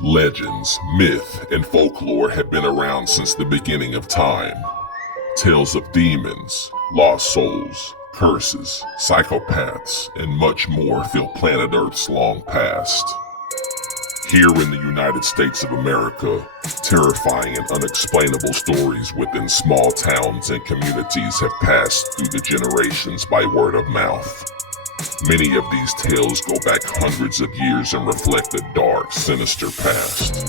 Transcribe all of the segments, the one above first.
Legends, myth, and folklore have been around since the beginning of time. Tales of demons, lost souls, curses, psychopaths, and much more fill planet Earth's long past. Here in the United States of America, terrifying and unexplainable stories within small towns and communities have passed through the generations by word of mouth. Many of these tales go back hundreds of years and reflect a dark, sinister past.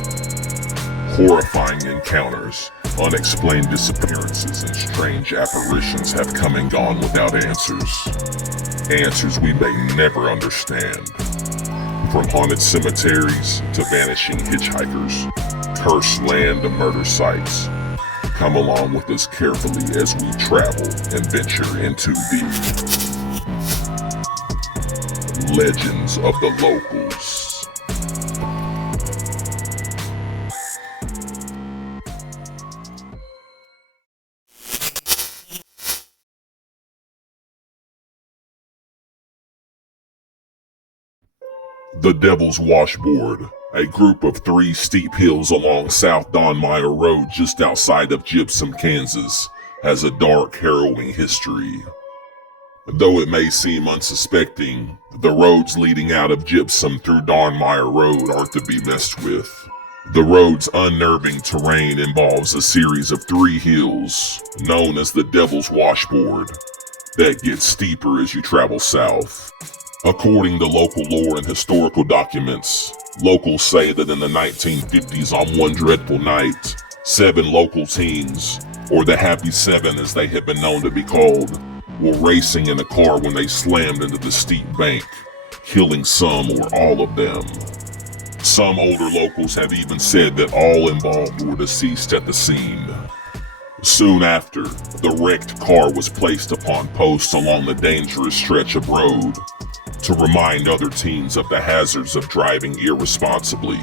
Horrifying encounters, unexplained disappearances, and strange apparitions have come and gone without answers. Answers we may never understand. From haunted cemeteries to vanishing hitchhikers, cursed land to murder sites. Come along with us carefully as we travel and venture into the legends of the locals. The Devil's Washboard, a group of 3 steep hills along South Don Meyer Road just outside of Gypsum, Kansas, has a dark, harrowing history. Though it may seem unsuspecting, the roads leading out of Gypsum through Don Meyer Road aren't to be messed with. The road's unnerving terrain involves a series of 3 hills, known as the Devil's Washboard, that get steeper as you travel south. According to local lore and historical documents, locals say that in the 1950s on one dreadful night, 7 local teens, or the Happy 7 as they have been known to be called, were racing in a car when they slammed into the steep bank, killing some or all of them. Some older locals have even said that all involved were deceased at the scene. Soon after, the wrecked car was placed upon posts along the dangerous stretch of road to remind other teens of the hazards of driving irresponsibly.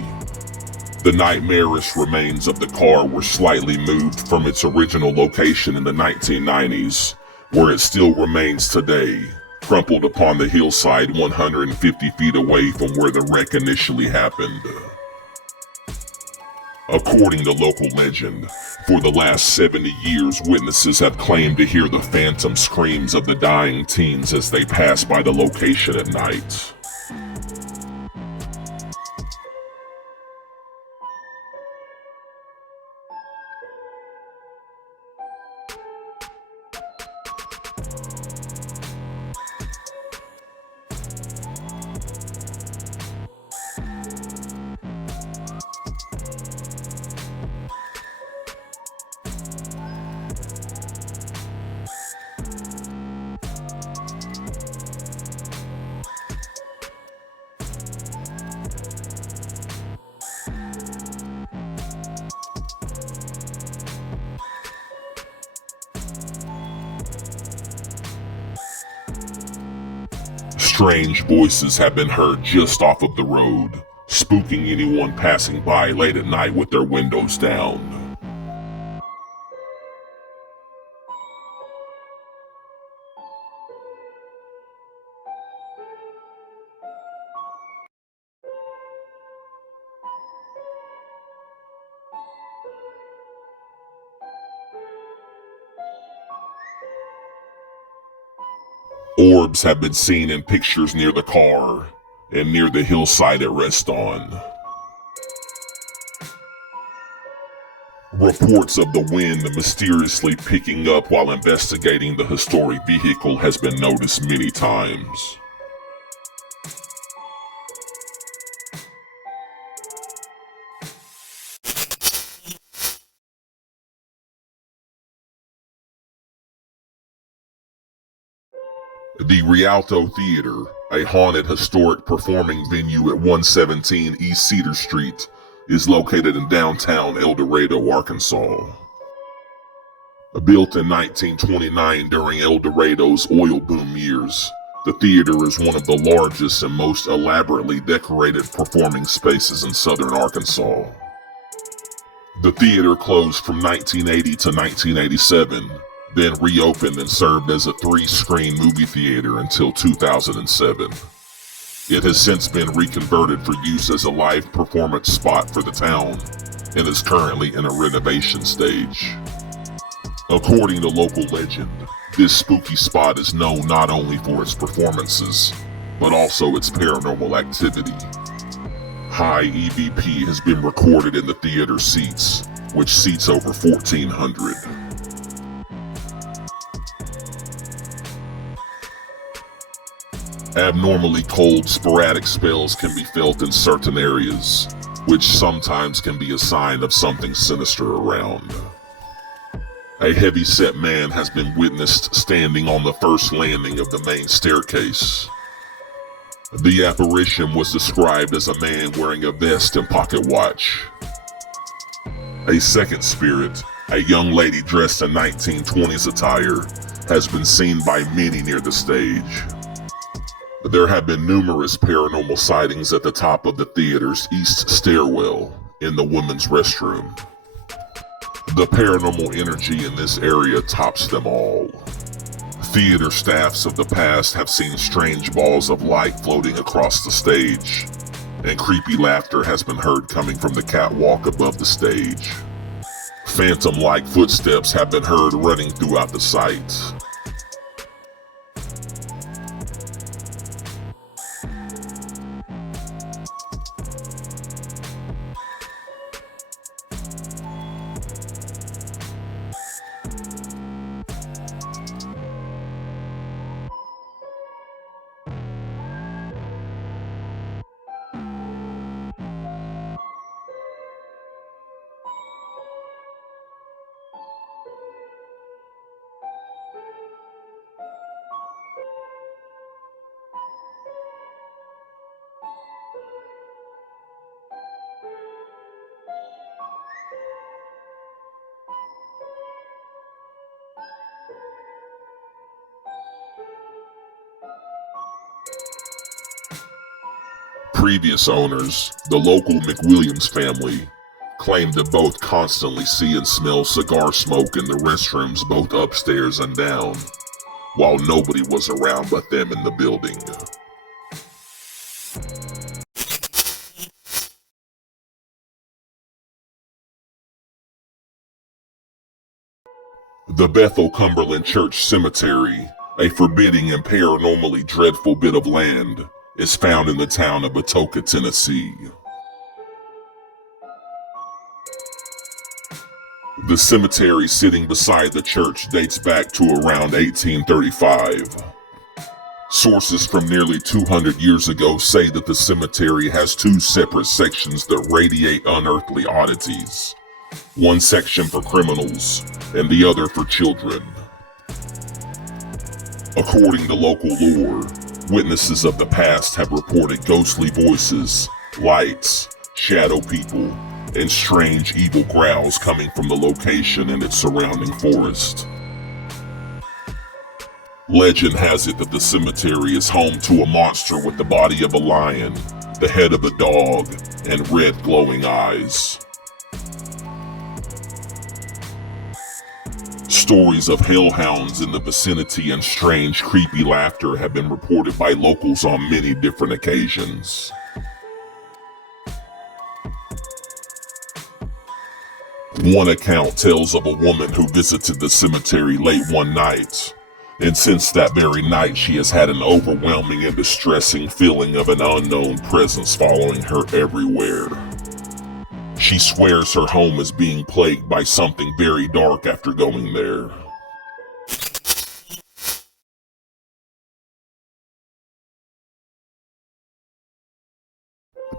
The nightmarish remains of the car were slightly moved from its original location in the 1990s, where it still remains today, crumpled upon the hillside 150 feet away from where the wreck initially happened. According to local legend, for the last 70 years witnesses have claimed to hear the phantom screams of the dying teens as they pass by the location at night. Strange voices have been heard just off of the road, spooking anyone passing by late at night with their windows down. Orbs have been seen in pictures near the car and near the hillside it rests on. Reports of the wind mysteriously picking up while investigating the historic vehicle has been noticed many times. The RIALTO Theater, a haunted historic performing venue at 117 East Cedar Street, is located in downtown El Dorado, Arkansas. Built in 1929 during El Dorado's oil boom years, the theater is one of the largest and most elaborately decorated performing spaces in southern Arkansas. The theater closed from 1980 to 1987, then reopened and served as a 3-screen movie theater until 2007. It has since been reconverted for use as a live performance spot for the town and is currently in a renovation stage. According to local legend, this spooky spot is known not only for its performances, but also its paranormal activity. High EVP has been recorded in the theater seats, which seats over 1,400. Abnormally cold, sporadic spells can be felt in certain areas, which sometimes can be a sign of something sinister around. A heavy-set man has been witnessed standing on the first landing of the main staircase. The apparition was described as a man wearing a vest and pocket watch. A second spirit, a young lady dressed in 1920s attire, has been seen by many near the stage. There have been numerous paranormal sightings at the top of the theater's east stairwell in the women's restroom. The paranormal energy in this area tops them all. Theater staffs of the past have seen strange balls of light floating across the stage, and creepy laughter has been heard coming from the catwalk above the stage. Phantom-like footsteps have been heard running throughout the site. Previous owners, the local McWilliams family, claimed to both constantly see and smell cigar smoke in the restrooms both upstairs and down, while nobody was around but them in the building. The Bethel Cumberland Church Cemetery, a forbidding and paranormally dreadful bit of land, is found in the town of Atoka, Tennessee. The cemetery sitting beside the church dates back to around 1835. Sources from nearly 200 years ago say that the cemetery has two separate sections that radiate unearthly oddities. One section for criminals, and the other for children. According to local lore, witnesses of the past have reported ghostly voices, lights, shadow people, and strange evil growls coming from the location and its surrounding forest. Legend has it that the cemetery is home to a monster with the body of a lion, the head of a dog, and red glowing eyes. Stories of hellhounds in the vicinity and strange, creepy laughter have been reported by locals on many different occasions. One account tells of a woman who visited the cemetery late one night, and since that very night she has had an overwhelming and distressing feeling of an unknown presence following her everywhere. She swears her home is being plagued by something very dark after going there.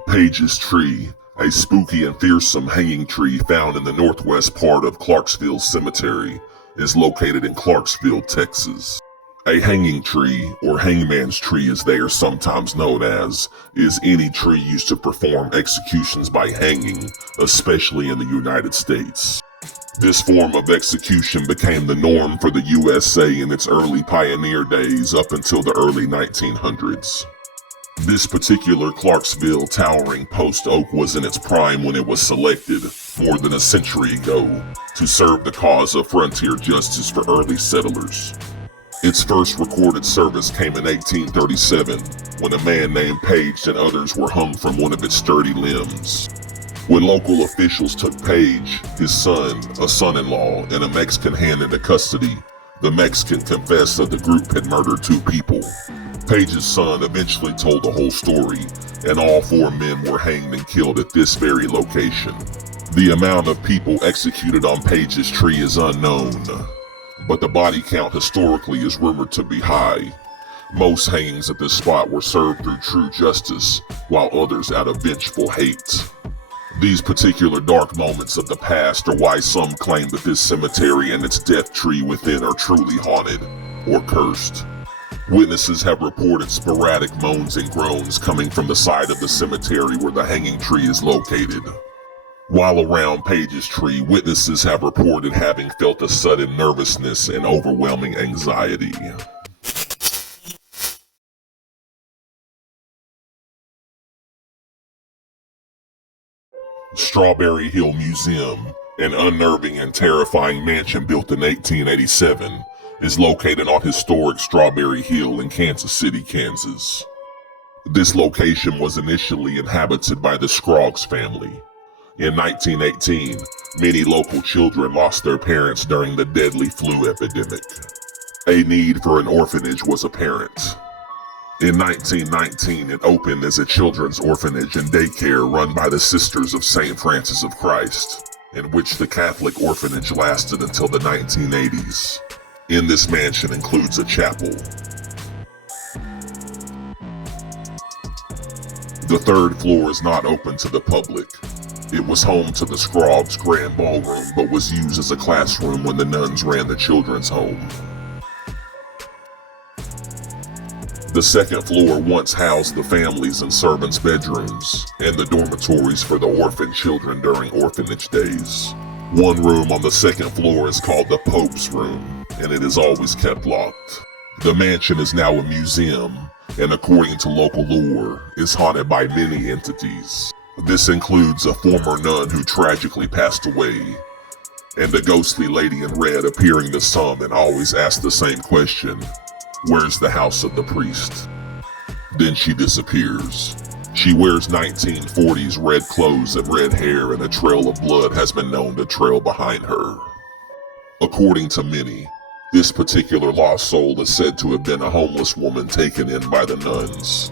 Page's Tree, a spooky and fearsome hanging tree found in the northwest part of Clarksville Cemetery, is located in Clarksville, Texas. A hanging tree, or hangman's tree as they are sometimes known as, is any tree used to perform executions by hanging, especially in the United States. This form of execution became the norm for the USA in its early pioneer days up until the early 1900s. This particular Clarksville towering post oak was in its prime when it was selected, more than a century ago, to serve the cause of frontier justice for early settlers. Its first recorded service came in 1837, when a man named Page and others were hung from one of its sturdy limbs. When local officials took Page, his son, a son-in-law, and a Mexican hand into custody, the Mexican confessed that the group had murdered 2 people. Page's son eventually told the whole story, and all 4 men were hanged and killed at this very location. The amount of people executed on Page's tree is unknown, but the body count historically is rumored to be high. Most hangings at this spot were served through true justice, while others out of vengeful hate. These particular dark moments of the past are why some claim that this cemetery and its death tree within are truly haunted or cursed. Witnesses have reported sporadic moans and groans coming from the side of the cemetery where the hanging tree is located. While around Page's tree, witnesses have reported having felt a sudden nervousness and overwhelming anxiety. Strawberry Hill Museum, an unnerving and terrifying mansion built in 1887, is located on historic Strawberry Hill in Kansas City, Kansas. This location was initially inhabited by the Scroggs family. In 1918, many local children lost their parents during the deadly flu epidemic. A need for an orphanage was apparent. In 1919, it opened as a children's orphanage and daycare run by the Sisters of St. Francis of Christ, in which the Catholic orphanage lasted until the 1980s. In this mansion includes a chapel. The 3rd floor is not open to the public. It was home to the Scroggs' grand ballroom, but was used as a classroom when the nuns ran the children's home. The 2nd floor once housed the families' and servants' bedrooms, and the dormitories for the orphan children during orphanage days. One room on the 2nd floor is called the Pope's Room, and it is always kept locked. The mansion is now a museum, and according to local lore, is haunted by many entities. This includes a former nun who tragically passed away, and a ghostly lady in red appearing to some and always asks the same question: where's the house of the priest? Then she disappears. She wears 1940s red clothes and red hair, and a trail of blood has been known to trail behind her. According to many, this particular lost soul is said to have been a homeless woman taken in by the nuns.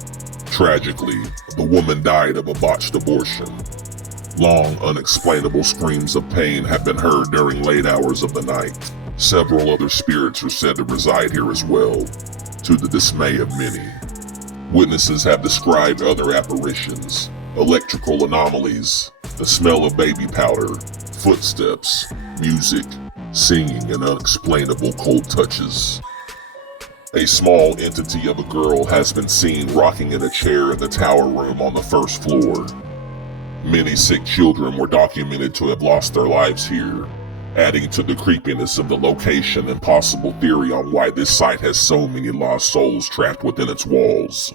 Tragically, the woman died of a botched abortion. Long, unexplainable screams of pain have been heard during late hours of the night. Several other spirits are said to reside here as well, to the dismay of many. Witnesses have described other apparitions, electrical anomalies, the smell of baby powder, footsteps, music, singing, and unexplainable cold touches. A small entity of a girl has been seen rocking in a chair in the tower room on the 1st floor. Many sick children were documented to have lost their lives here, adding to the creepiness of the location and possible theory on why this site has so many lost souls trapped within its walls.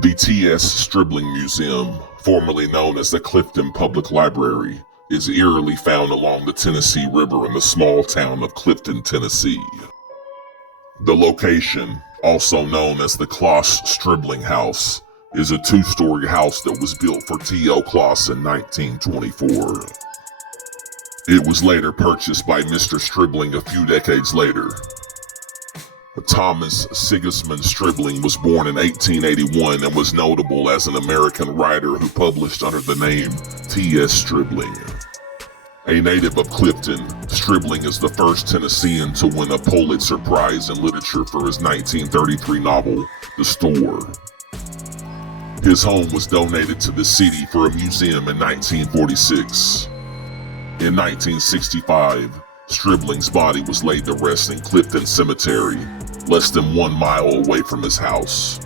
The T.S. Stribling Museum, formerly known as the Clifton Public Library, is eerily found along the Tennessee River in the small town of Clifton, Tennessee. The location, also known as the Kloss Stribling House, is a 2-story house that was built for T.O. Kloss in 1924. It was later purchased by Mr. Stribling a few decades later. Thomas Sigismund Stribling was born in 1881 and was notable as an American writer who published under the name T.S. Stribling. A native of Clifton, Stribling is the first Tennessean to win a Pulitzer Prize in Literature for his 1933 novel, The Store. His home was donated to the city for a museum in 1946. In 1965, Stribling's body was laid to rest in Clifton Cemetery, less than 1 mile away from his house.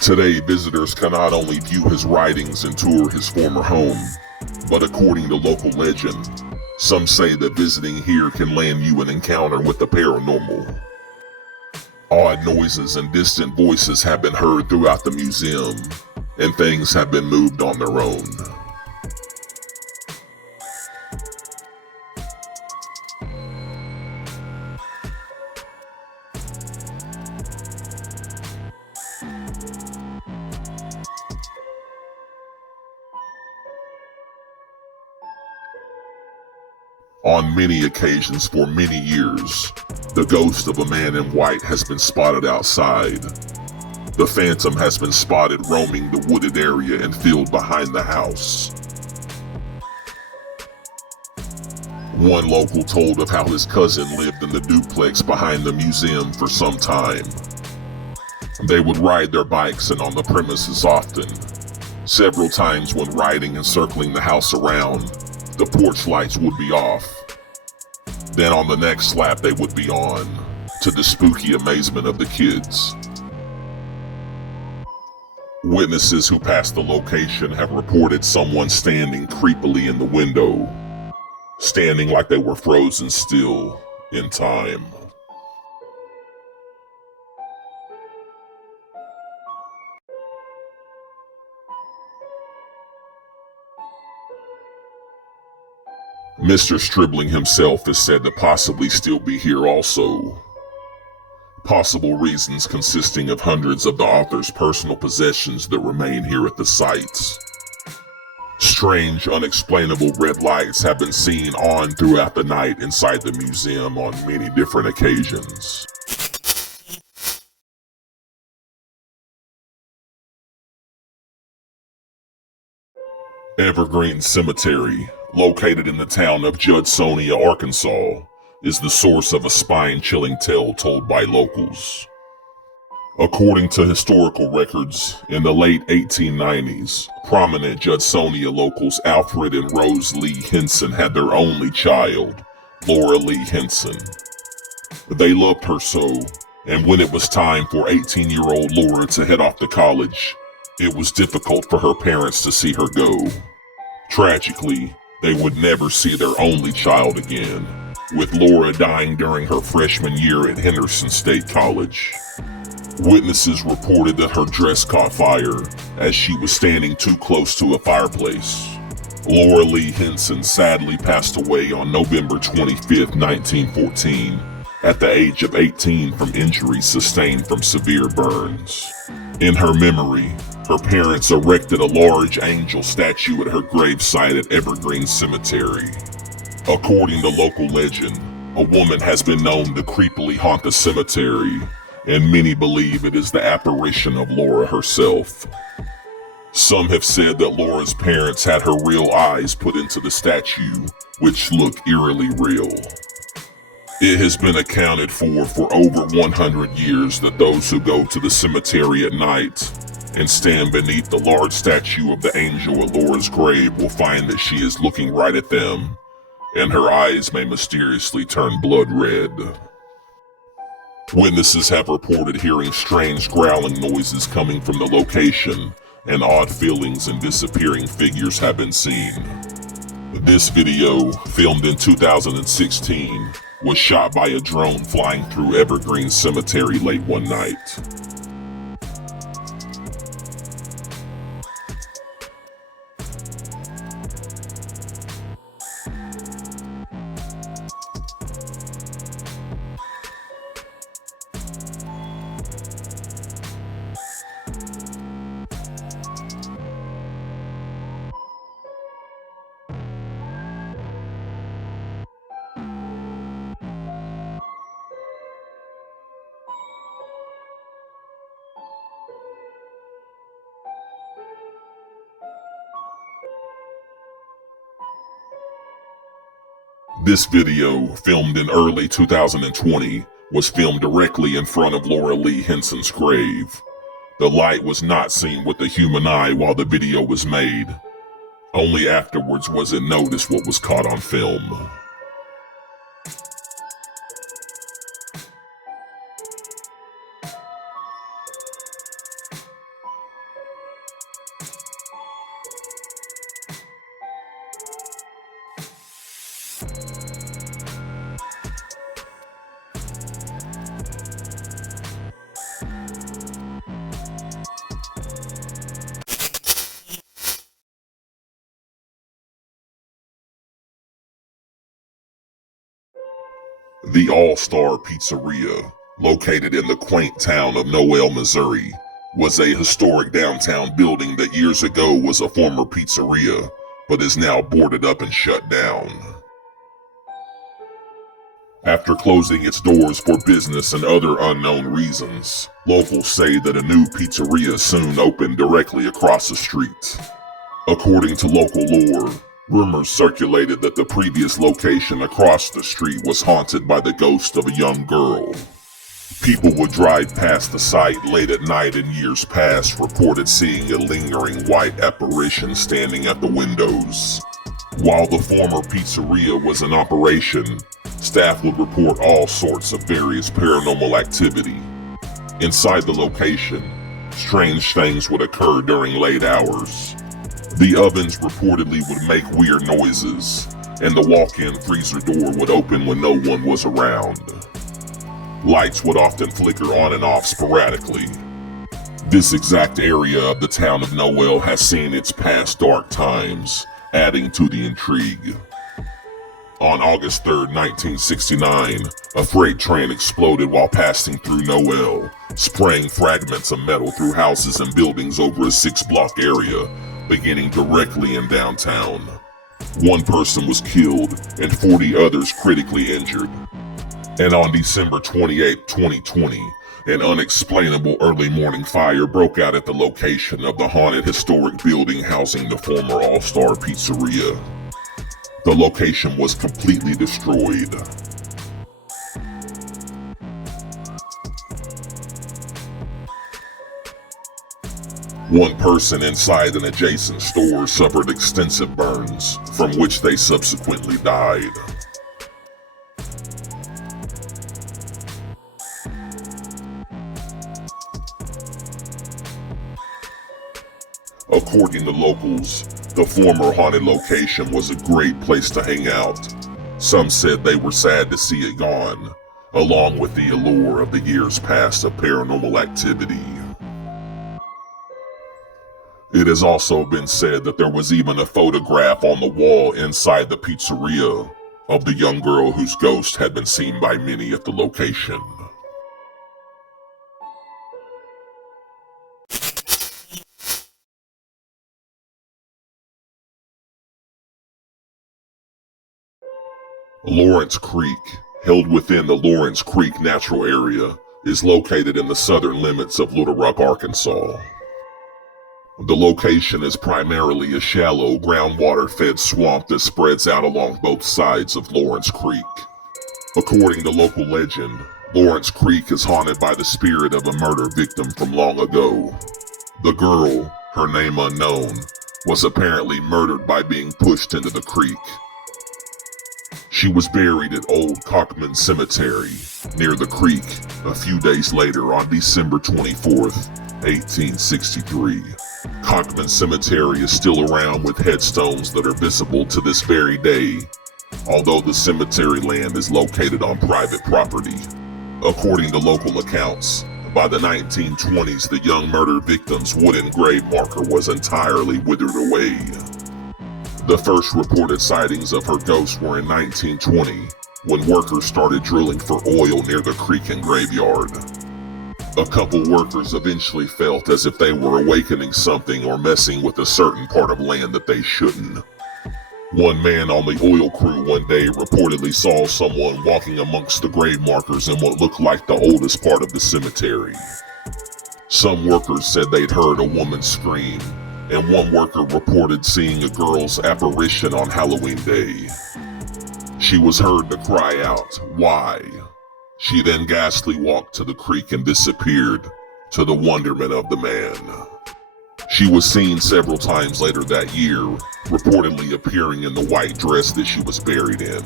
Today, visitors can not only view his writings and tour his former home, but according to local legend, some say that visiting here can land you an encounter with the paranormal. Odd noises and distant voices have been heard throughout the museum, and things have been moved on their own. On many occasions for many years, the ghost of a man in white has been spotted outside. The phantom has been spotted roaming the wooded area and field behind the house. One local told of how his cousin lived in the duplex behind the museum for some time. They would ride their bikes and on the premises often. Several times when riding and circling the house around, the porch lights would be off. Then on the next lap they would be on, to the spooky amazement of the kids. Witnesses who passed the location have reported someone standing creepily in the window, standing like they were frozen still in time. Mr. Stribling himself is said to possibly still be here also. Possible reasons consisting of hundreds of the author's personal possessions that remain here at the site. Strange, unexplainable red lights have been seen on throughout the night inside the museum on many different occasions. Evergreen Cemetery, located in the town of Judsonia, Arkansas, is the source of a spine-chilling tale told by locals. According to historical records, in the late 1890s, prominent Judsonia locals Alfred and Rose Lee Henson had their only child, Laura Lee Henson. They loved her so, and when it was time for 18-year-old Laura to head off to college, it was difficult for her parents to see her go. Tragically, they would never see their only child again, with Laura dying during her freshman year at Henderson State College. Witnesses reported that her dress caught fire as she was standing too close to a fireplace. Laura Lee Henson sadly passed away on November 25, 1914, at the age of 18 from injuries sustained from severe burns. In her memory, her parents erected a large angel statue at her gravesite at Evergreen Cemetery. According to local legend, a woman has been known to creepily haunt the cemetery, and many believe it is the apparition of Laura herself. Some have said that Laura's parents had her real eyes put into the statue, which look eerily real. It has been accounted for over 100 years that those who go to the cemetery at night and stand beneath the large statue of the angel at Laura's grave will find that she is looking right at them, and her eyes may mysteriously turn blood red. Witnesses have reported hearing strange growling noises coming from the location, and odd feelings and disappearing figures have been seen. This video, filmed in 2016, was shot by a drone flying through Evergreen Cemetery late one night. This video, filmed in early 2020, was filmed directly in front of Laura Lee Henson's grave. The light was not seen with the human eye while the video was made. Only afterwards was it noticed what was caught on film. The All-Star Pizzeria, located in the quaint town of Noel, Missouri, was a historic downtown building that years ago was a former pizzeria, but is now boarded up and shut down. After closing its doors for business and other unknown reasons, locals say that a new pizzeria soon opened directly across the street. According to local lore, rumors circulated that the previous location across the street was haunted by the ghost of a young girl. People would drive past the site late at night in years past reported seeing a lingering white apparition standing at the windows. While the former pizzeria was in operation, staff would report all sorts of various paranormal activity. Inside the location, strange things would occur during late hours. The ovens reportedly would make weird noises, and the walk-in freezer door would open when no one was around. Lights would often flicker on and off sporadically. This exact area of the town of Noel has seen its past dark times, adding to the intrigue. On August 3, 1969, a freight train exploded while passing through Noel, spraying fragments of metal through houses and buildings over a 6-block area, beginning directly in downtown. One person was killed and 40 others critically injured. And on December 28, 2020, an unexplainable early morning fire broke out at the location of the haunted historic building housing the former All-Star Pizzeria. The location was completely destroyed. One person inside an adjacent store suffered extensive burns, from which they subsequently died. According to locals, the former haunted location was a great place to hang out. Some said they were sad to see it gone, along with the allure of the years past of paranormal activity. It has also been said that there was even a photograph on the wall inside the pizzeria of the young girl whose ghost had been seen by many at the location. Lawrence Creek, held within the Lawrence Creek Natural Area, is located in the southern limits of Little Rock, Arkansas. The location is primarily a shallow, groundwater-fed swamp that spreads out along both sides of Lawrence Creek. According to local legend, Lawrence Creek is haunted by the spirit of a murder victim from long ago. The girl, her name unknown, was apparently murdered by being pushed into the creek. She was buried at Old Cockman Cemetery, near the creek, a few days later on December 24th, 1863. Cockman Cemetery is still around with headstones that are visible to this very day, although the cemetery land is located on private property. According to local accounts, by the 1920s, the young murder victim's wooden grave marker was entirely withered away. The first reported sightings of her ghost were in 1920, when workers started drilling for oil near the creek and graveyard. A couple workers eventually felt as if they were awakening something or messing with a certain part of land that they shouldn't. One man on the oil crew one day reportedly saw someone walking amongst the grave markers in what looked like the oldest part of the cemetery. Some workers said they'd heard a woman scream, and one worker reported seeing a girl's apparition on Halloween Day. She was heard to cry out, "Why?" She then ghastly walked to the creek and disappeared, to the wonderment of the man. She was seen several times later that year, reportedly appearing in the white dress that she was buried in.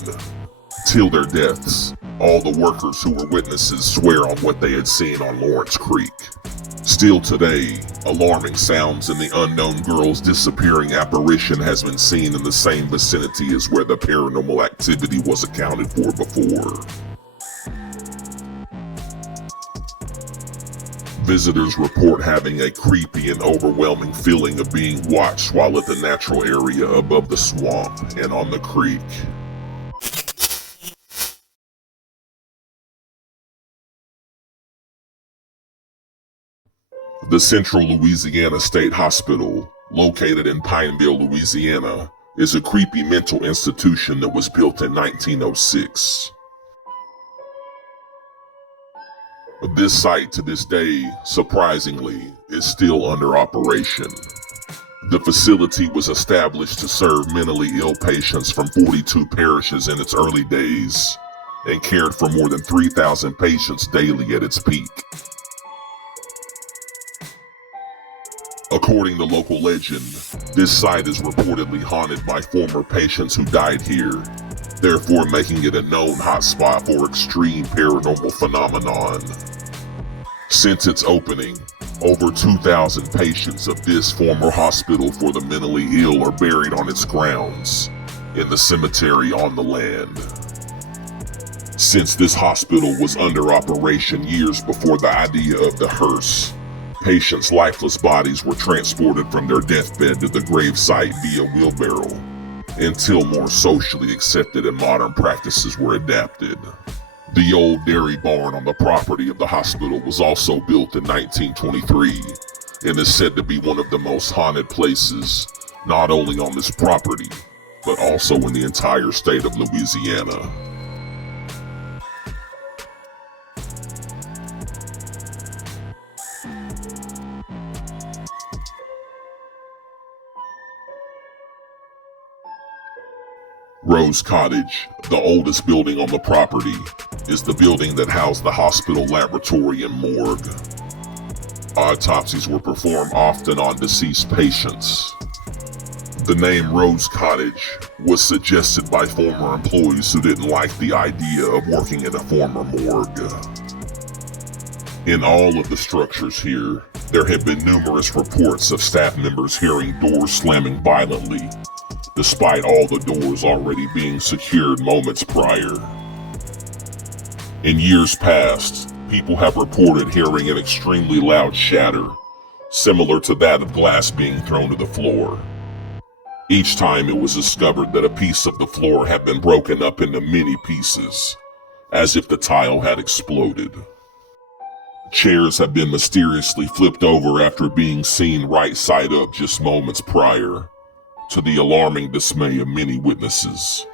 Till their deaths, all the workers who were witnesses swear on what they had seen on Lawrence Creek. Still today, alarming sounds and the unknown girl's disappearing apparition has been seen in the same vicinity as where the paranormal activity was accounted for before. Visitors report having a creepy and overwhelming feeling of being watched while at the natural area above the swamp and on the creek. The Central Louisiana State Hospital, located in Pineville, Louisiana, is a creepy mental institution that was built in 1906. This site to this day, surprisingly, is still under operation. The facility was established to serve mentally ill patients from 42 parishes in its early days and cared for more than 3,000 patients daily at its peak. According to local legend, this site is reportedly haunted by former patients who died here, therefore making it a known hotspot for extreme paranormal phenomenon. Since its opening, over 2,000 patients of this former hospital for the mentally ill are buried on its grounds, in the cemetery on the land. Since this hospital was under operation years before the idea of the hearse, patients' lifeless bodies were transported from their deathbed to the gravesite via wheelbarrow, until more socially accepted and modern practices were adapted. The old dairy barn on the property of the hospital was also built in 1923 and is said to be one of the most haunted places, not only on this property, but also in the entire state of Louisiana. Rose Cottage, the oldest building on the property, is the building that housed the hospital laboratory and morgue. Autopsies were performed often on deceased patients. The name Rose Cottage was suggested by former employees who didn't like the idea of working in a former morgue. In all of the structures here, there have been numerous reports of staff members hearing doors slamming violently, despite all the doors already being secured moments prior. In years past, people have reported hearing an extremely loud shatter, similar to that of glass being thrown to the floor. Each time it was discovered that a piece of the floor had been broken up into many pieces, as if the tile had exploded. Chairs have been mysteriously flipped over after being seen right side up just moments prior, to the alarming dismay of many witnesses.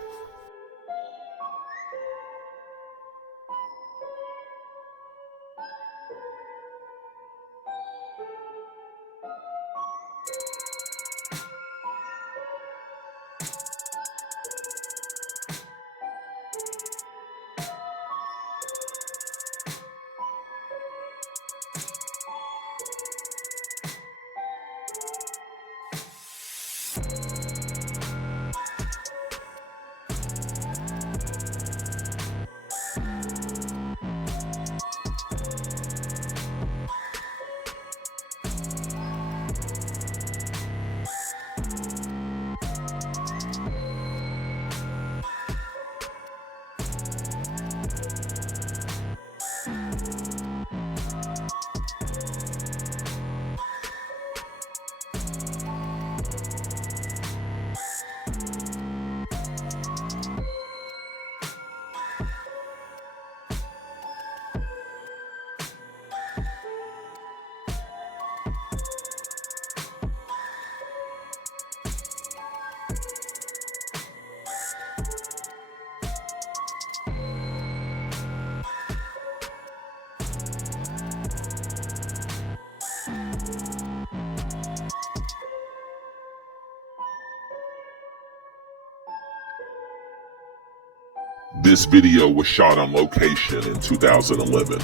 This video was shot on location in 2011.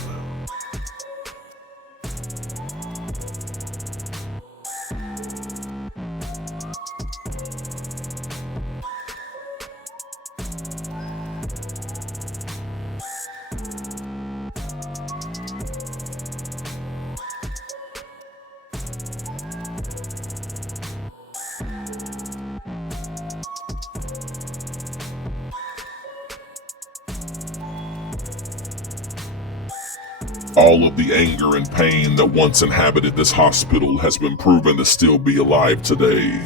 All of the anger and pain that once inhabited this hospital has been proven to still be alive today.